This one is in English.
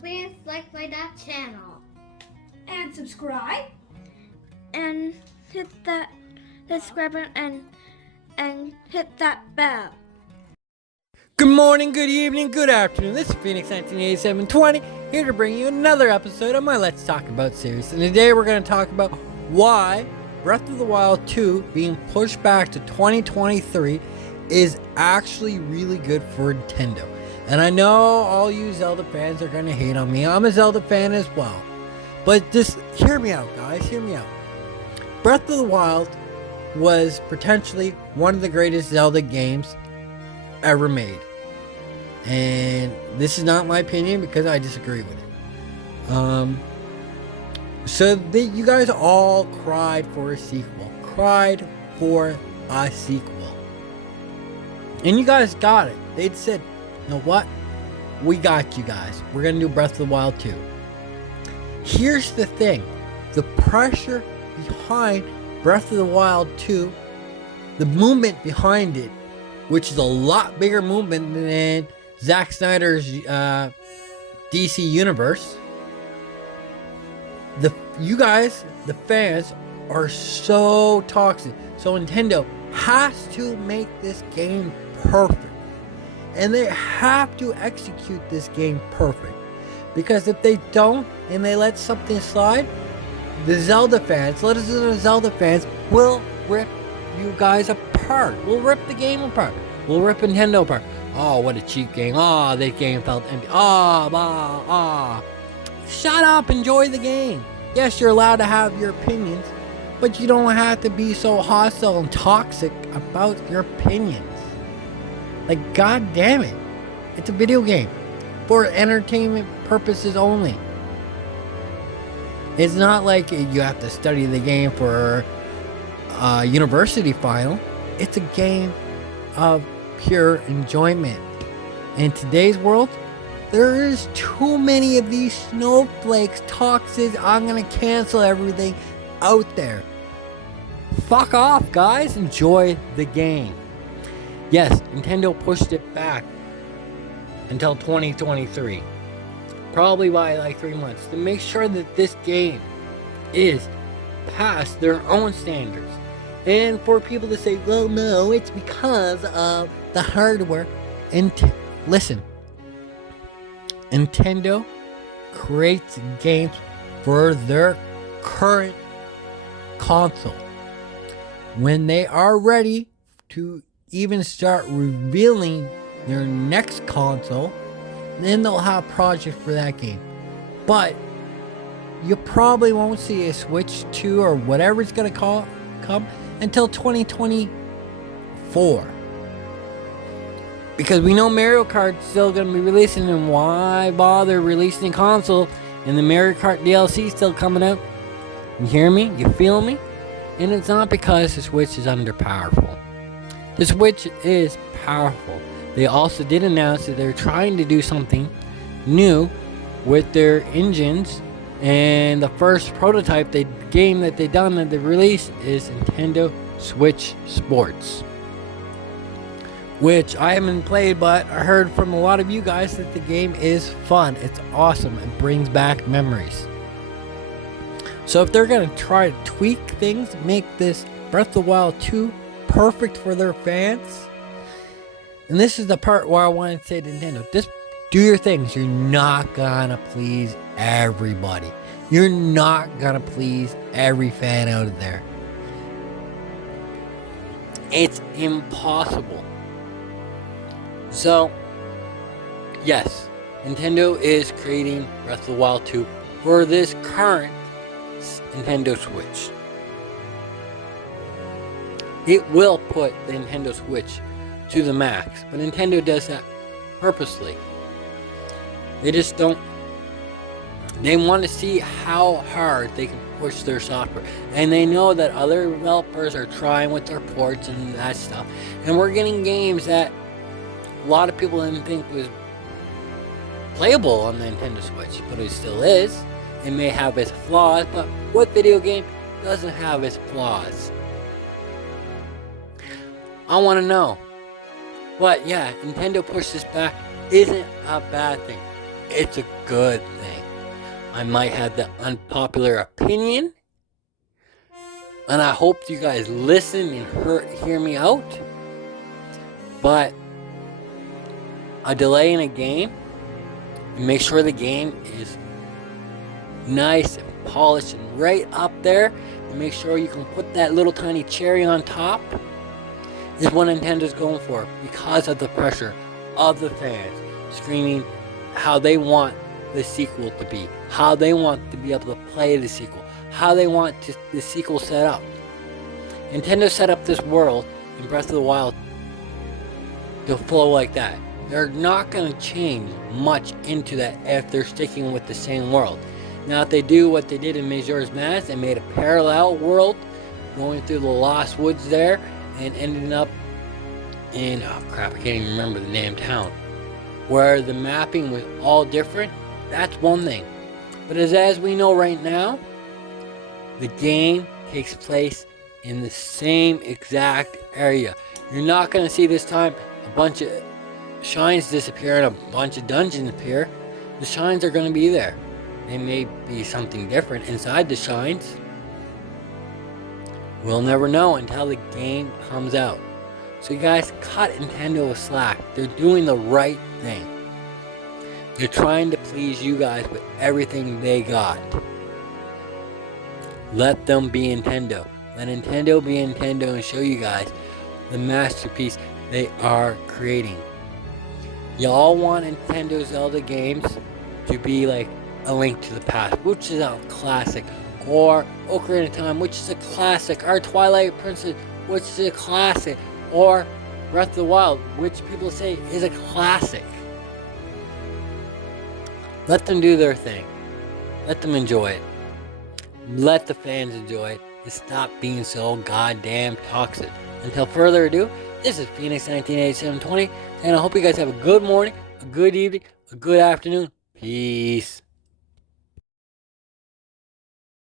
please like my channel. And subscribe. And hit that subscribe button and hit that bell. Good morning, good evening, good afternoon. This is Phoenix 198720 here to bring you another episode of my Let's Talk About series. And today we're going to talk about why Breath of the Wild 2 being pushed back to 2023 is actually really good for Nintendo. And I know all you Zelda fans are going to hate on me. I'm a Zelda fan as well. But just hear me out, guys. Hear me out. Breath of the Wild was potentially one of the greatest Zelda games ever made. And this is not my opinion because I disagree with it. You guys all cried for a sequel. And you guys got it. They said, you know what? We got you guys. We're going to do Breath of the Wild 2. Here's the thing. The pressure behind Breath of the Wild 2, the movement behind it, which is a lot bigger movement than Zack Snyder's DC Universe. You guys, the fans, are so toxic. So Nintendo has to make this game perfect. And they have to execute this game perfect. Because if they don't, and they let something slide, the Zelda fans will rip you guys apart. We'll rip the game apart. We'll rip Nintendo apart. Oh, what a cheap game. Oh, that game felt empty. Shut up. Enjoy the game. Yes, you're allowed to have your opinions, but you don't have to be so hostile and toxic about your opinions. Like, god damn it. It's a video game for entertainment purposes only. It's not like you have to study the game for a university final. It's a game of pure enjoyment. In today's world, there is too many of these snowflakes, toxic, I'm gonna cancel everything out there. Fuck off, guys. Enjoy the game. Yes, Nintendo pushed it back until 2023. Probably by like 3 months to make sure that this game is past their own standards. And for people to say, well, no, it's because of the hardware. And listen, Nintendo creates games for their current console. When they are ready to even start revealing their next console, then they'll have projects for that game. But you probably won't see a Switch 2 or whatever it's going to come until 2024. Because we know Mario Kart's still going to be releasing, and why bother releasing a console and the Mario Kart DLC still coming out? You hear me? You feel me? And it's not because the Switch is underpowerful. The Switch is powerful. They also did announce that they're trying to do something new with their engines, and the first prototype game that they released is Nintendo Switch Sports, which I haven't played, but I heard from a lot of you guys that the game is fun. It's awesome. It brings back memories. So if they're going to try to tweak things, make this Breath of the Wild 2 perfect for their fans, and this is the part where I want to say to Nintendo, just do your things. You're not going to please everybody. You're not going to please every fan out there. It's impossible. So, yes, Nintendo is creating Breath of the Wild 2 for this current Nintendo Switch. It will put the Nintendo Switch to the max, but Nintendo does that purposely. They just don't. They want to see how hard they can push their software, and they know that other developers are trying with their ports and that stuff, and we're getting games that a lot of people didn't think was playable on the Nintendo Switch, but it still is. It may have its flaws, but what video game doesn't have its flaws? I want to know. But yeah, Nintendo pushed this back isn't a bad thing. it's a good thing. I might have the unpopular opinion, and I hope you guys listen and hear me out. But a delay in a game, make sure the game is nice and polished and right up there, and make sure you can put that little tiny cherry on top, is what Nintendo's going for, because of the pressure of the fans screaming how they want the sequel to be, how they want to be able to play the sequel, how they want the sequel set up. Nintendo set up this world in Breath of the Wild to flow like that. They're not going to change much into that if they're sticking with the same world. Now, if they do what they did in Majora's Mask and made a parallel world going through the Lost Woods there and ending up in, oh crap, I can't even remember the damn town, where the mapping was all different, that's one thing. But as we know right now, the game takes place in the same exact area. You're not going to see this time a bunch of shrines disappear and a bunch of dungeons appear. The shrines are going to be there. They may be something different inside the shrines. We'll never know until the game comes out. So you guys, cut Nintendo a slack. They're doing the right thing. They're trying to please you guys with everything they got. Let them be Nintendo. Let Nintendo be Nintendo and show you guys the masterpiece they are creating. Y'all want Nintendo Zelda games to be like A Link to the Past, which is a classic, or Ocarina of Time, which is a classic, or Twilight Princess, which is a classic, or Breath of the Wild, which people say is a classic. Let them do their thing. Let them enjoy it. Let the fans enjoy it, and stop being so goddamn toxic. Until further ado, this is Phoenix 198720, and I hope you guys have a good morning, a good evening, a good afternoon. Peace.